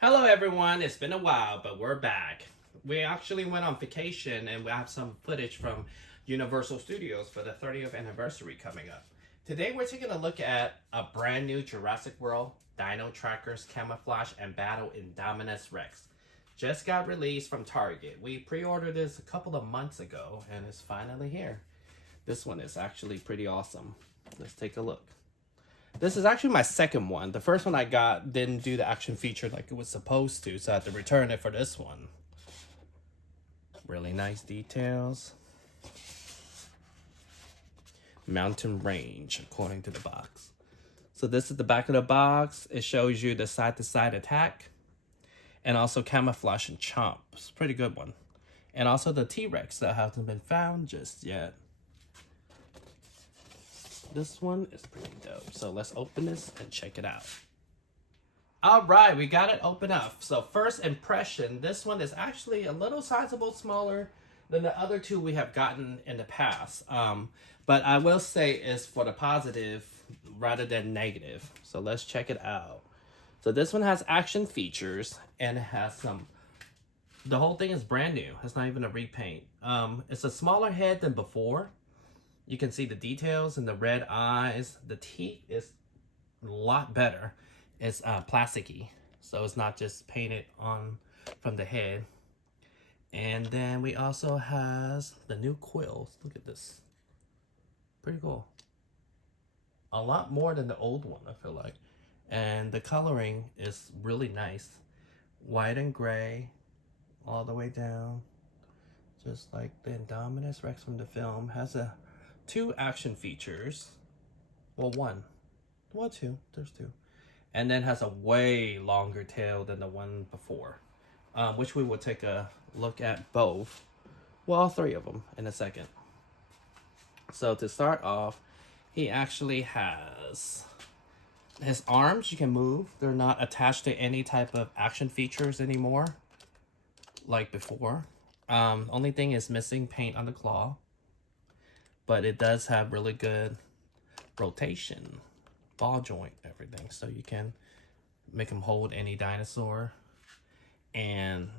Hello everyone, it's been a while, but we're back. We actually went on vacation and we have some footage from Universal Studios for the 30th anniversary coming up. Today we're taking a look at a brand new Jurassic World, Dino Trackers, Camouflage, and Battle Indominus Rex. Just got released from Target. We pre-ordered this a couple of months ago and it's finally here. This one is actually pretty awesome. Let's take a look. This is actually my second one. The first one I got didn't do the action feature like it was supposed to, so I had to return it for this one. Really nice details. Mountain range, according to the box. So this is the back of the box. It shows you the side-to-side attack. And also camouflage and chomp. It's a pretty good one. And also the T-Rex that hasn't been found just yet. This one is pretty dope. So let's open this and check it out. All right, we got it open up. So first impression, this one is actually a little sizable smaller than the other two we have gotten in the past. But I will say it's for the positive rather than negative. So let's check it out. So this one has action features and it has the whole thing is brand new. It's not even a repaint. It's a smaller head than before. You can see the details and the red eyes. The teeth is a lot better. It's plasticky, so it's not just painted on from the head. And then we also has the new quills. Look at this. Pretty cool. A lot more than the old one, I feel like. And the coloring is really nice. White and gray all the way down. Just like the Indominus Rex from the film. Has two action features. Well, two. There's two. And then has a way longer tail than the one before. Which we will take a look at both. Well, all three of them in a second. So to start off, he actually has his arms you can move. They're not attached to any type of action features anymore, like before. Only thing is missing paint on the claw. But it does have really good rotation, ball joint, everything. So you can make them hold any dinosaur. And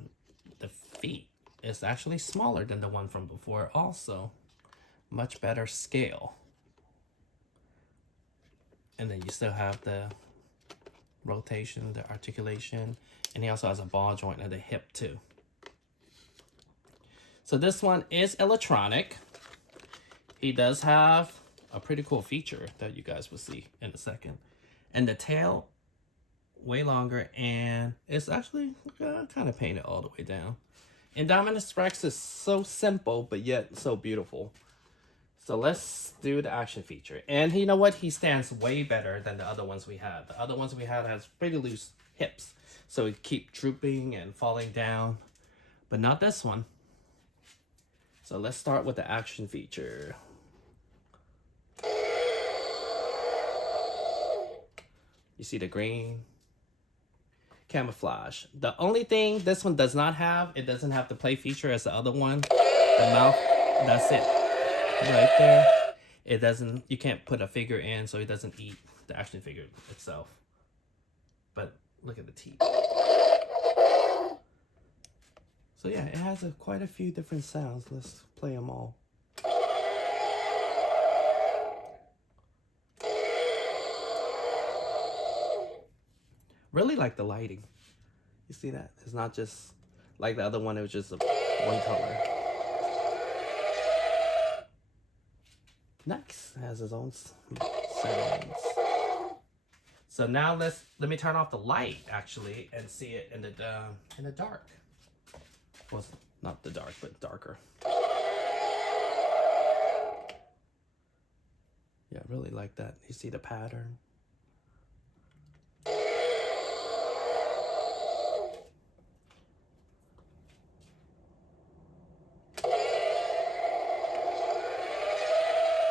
the feet is actually smaller than the one from before also. Much better scale. And then you still have the rotation, the articulation. And he also has a ball joint at the hip too. So this one is electronic. He does have a pretty cool feature that you guys will see in a second. And the tail, way longer, and it's actually kind of painted all the way down. Indominus Rex is so simple, but yet so beautiful. So let's do the action feature. And you know what? He stands way better than the other ones we had. The other ones we had has pretty loose hips. So it keep drooping and falling down. But not this one. So let's start with the action feature. You see the green? Camouflage. The only thing this one does not have, it doesn't have the play feature as the other one. The mouth, that's it. Right there. It doesn't, you can't put a figure in so it doesn't eat the action figure itself. But look at the teeth. So yeah, it has quite a few different sounds. Let's play them all. Really like the lighting. You see that? It's not just like the other one, it was just one color. Next has his own sounds. So now let me turn off the light actually and see it in the dark. Well, not the dark, but darker. Yeah, I really like that. You see the pattern?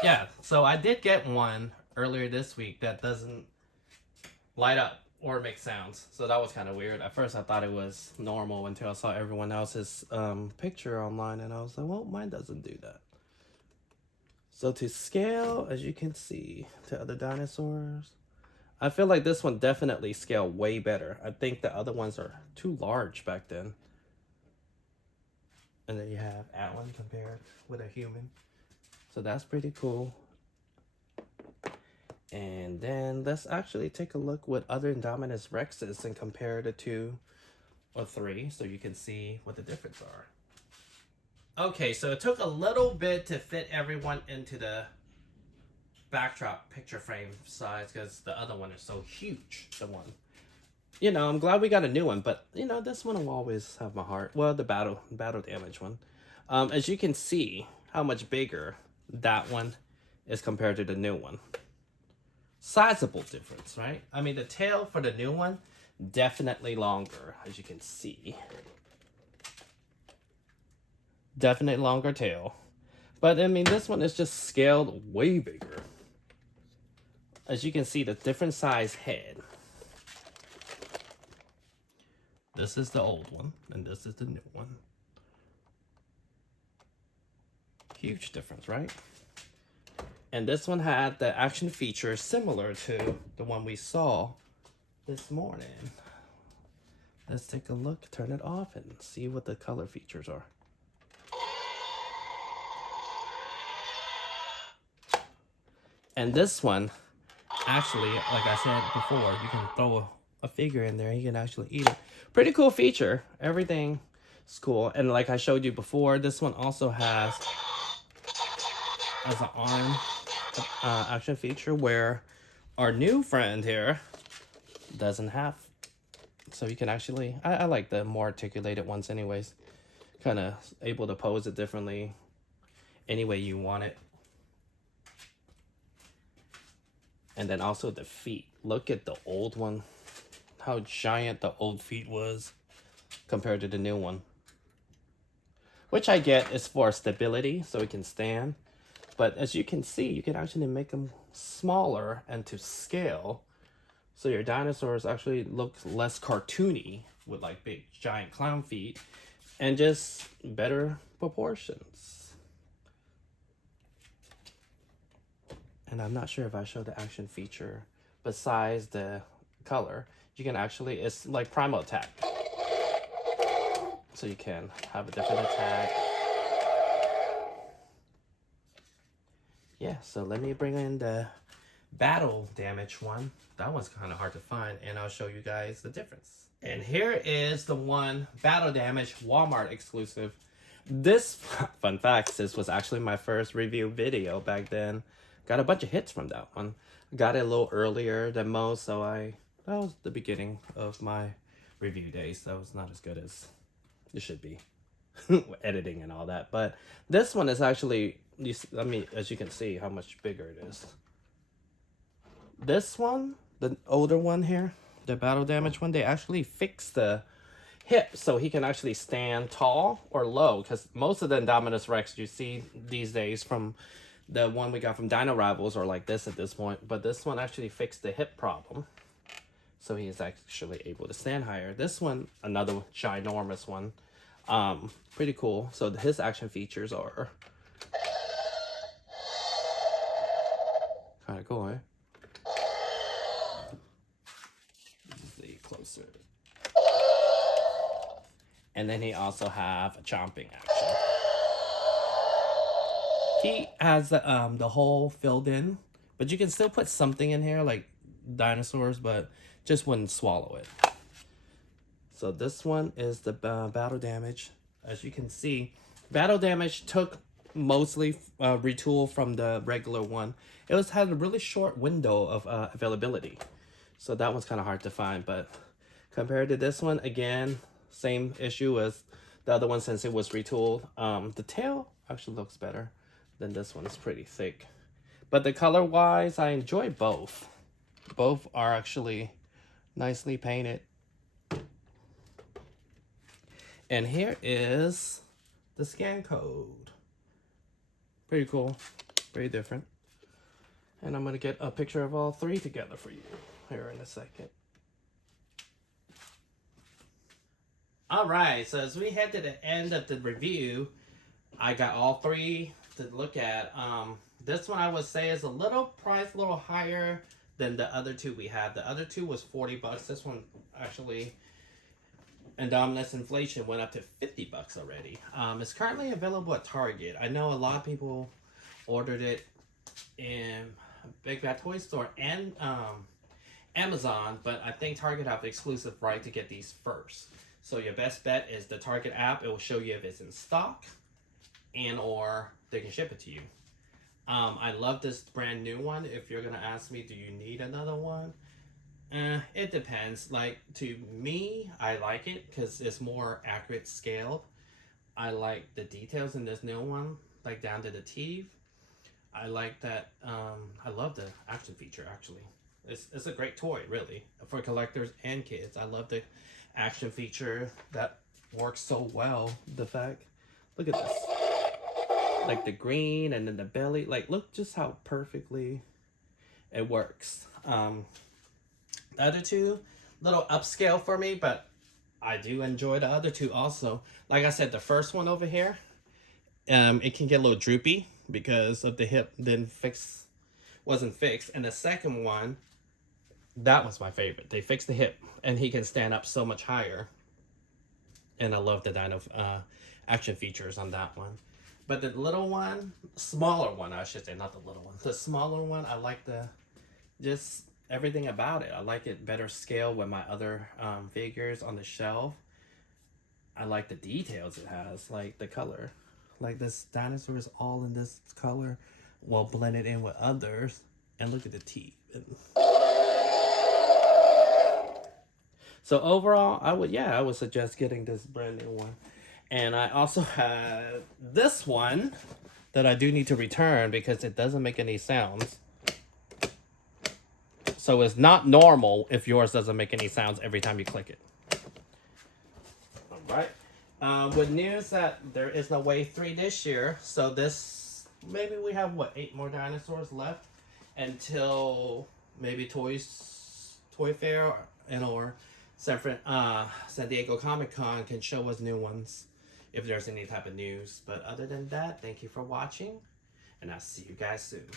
Yeah, so I did get one earlier this week that doesn't light up or make sounds. So that was kind of weird. At first I thought it was normal until I saw everyone else's picture online and I was like, well, mine doesn't do that. So to scale, as you can see, to other dinosaurs, I feel like this one definitely scaled way better. I think the other ones are too large back then. And then you have Alan compared with a human. So that's pretty cool. And then let's actually take a look what other Indominus Rexes and compare the 2 or 3 so you can see what the difference are. Okay, so it took a little bit to fit everyone into the backdrop picture frame size because the other one is so huge. The one, you know, I'm glad we got a new one, but you know, this one will always have my heart. Well, the battle damage one. As you can see how much bigger that one is compared to the new one. Sizable difference, right? I mean, the tail for the new one definitely longer, as you can see. Definitely longer tail. But I mean, this one is just scaled way bigger. As you can see, the different size head. This is the old one, and this is the new one. Huge difference, right? And this one had the action feature similar to the one we saw this morning. Let's take a look, turn it off, and see what the color features are. And this one, actually, like I said before, you can throw a figure in there, you can actually eat it. Pretty cool feature. Everything is cool. And like I showed you before, this one also has as an arm action feature where our new friend here doesn't have. So you can actually, I like the more articulated ones anyways. Kind of able to pose it differently any way you want it. And then also the feet. Look at the old one. How giant the old feet was compared to the new one. Which I get is for stability, so it can stand. But as you can see, you can actually make them smaller and to scale. So your dinosaurs actually look less cartoony with like big giant clown feet and just better proportions. And I'm not sure if I showed the action feature besides the color. You can actually, it's like primal attack. So you can have a different attack. Yeah, so let me bring in the battle damage one. That one's kind of hard to find, and I'll show you guys the difference. And here is the one battle damage Walmart exclusive. This, fun fact, this was actually my first review video back then. Got a bunch of hits from that one. Got it a little earlier than most, so that was the beginning of my review days, so it's not as good as it should be. Editing and all that. But this one is actually, I mean, as you can see how much bigger it is. This one, the older one here, the battle damage one, they actually fixed the hip so he can actually stand tall or low, because most of the Indominus Rex you see these days from the one we got from Dino Rivals are like this at this point, but this one actually fixed the hip problem. So he is actually able to stand higher. This one, another ginormous one. Pretty cool. So his action features are kind of cool, eh? See closer. And then he also have a chomping action. He has the hole filled in, but you can still put something in here like dinosaurs, but just wouldn't swallow it. So this one is the battle damage. As you can see, battle damage took mostly retool from the regular one. It had a really short window of availability. So that one's kind of hard to find, but compared to this one, again, same issue as the other one since it was retooled. The tail actually looks better than this one. It's pretty thick. But the color-wise, I enjoy both. Both are actually nicely painted. And here is the scan code. Pretty cool. Very different. And I'm going to get a picture of all three together for you here in a second. Alright, so as we head to the end of the review, I got all three to look at. This one I would say is a little priced, a little higher than the other two we had. The other two was 40 bucks. This one actually, Indominus inflation went up to 50 bucks already. It's currently available at Target. I know a lot of people ordered it in Big Bad Toy Store and Amazon, but I think Target have the exclusive right to get these first. So your best bet is the Target app. It will show you if it's in stock and or they can ship it to you. I love this brand new one. If you're gonna ask me, do you need another one? It depends. Like, to me, I like it because it's more accurate scaled. I like the details in this new one, like down to the teeth. I like that. I love the action feature, actually. It's a great toy, really, for collectors and kids. I love the action feature that works so well. The fact, look at this. Like the green and then the belly. Like, look just how perfectly it works. The other two, little upscale for me, but I do enjoy the other two also. Like I said, the first one over here, it can get a little droopy because of the hip wasn't fixed. And the second one, that was my favorite. They fixed the hip and he can stand up so much higher. And I love the Dino action features on that one. But the little one, smaller one, I should say, not the little one. The smaller one, I like just everything about it. I like it better scale with my other figures on the shelf. I like the details it has, like the color. Like this dinosaur is all in this color, well blended in with others. And look at the teeth. So overall, I would suggest getting this brand new one. And I also have this one that I do need to return because it doesn't make any sounds. So it's not normal if yours doesn't make any sounds every time you click it. Alright. With news that there is no Wave 3 this year, so maybe we have, 8 more dinosaurs left until maybe Toy Fair or San Diego Comic-Con can show us new ones if there's any type of news. But other than that, thank you for watching, and I'll see you guys soon.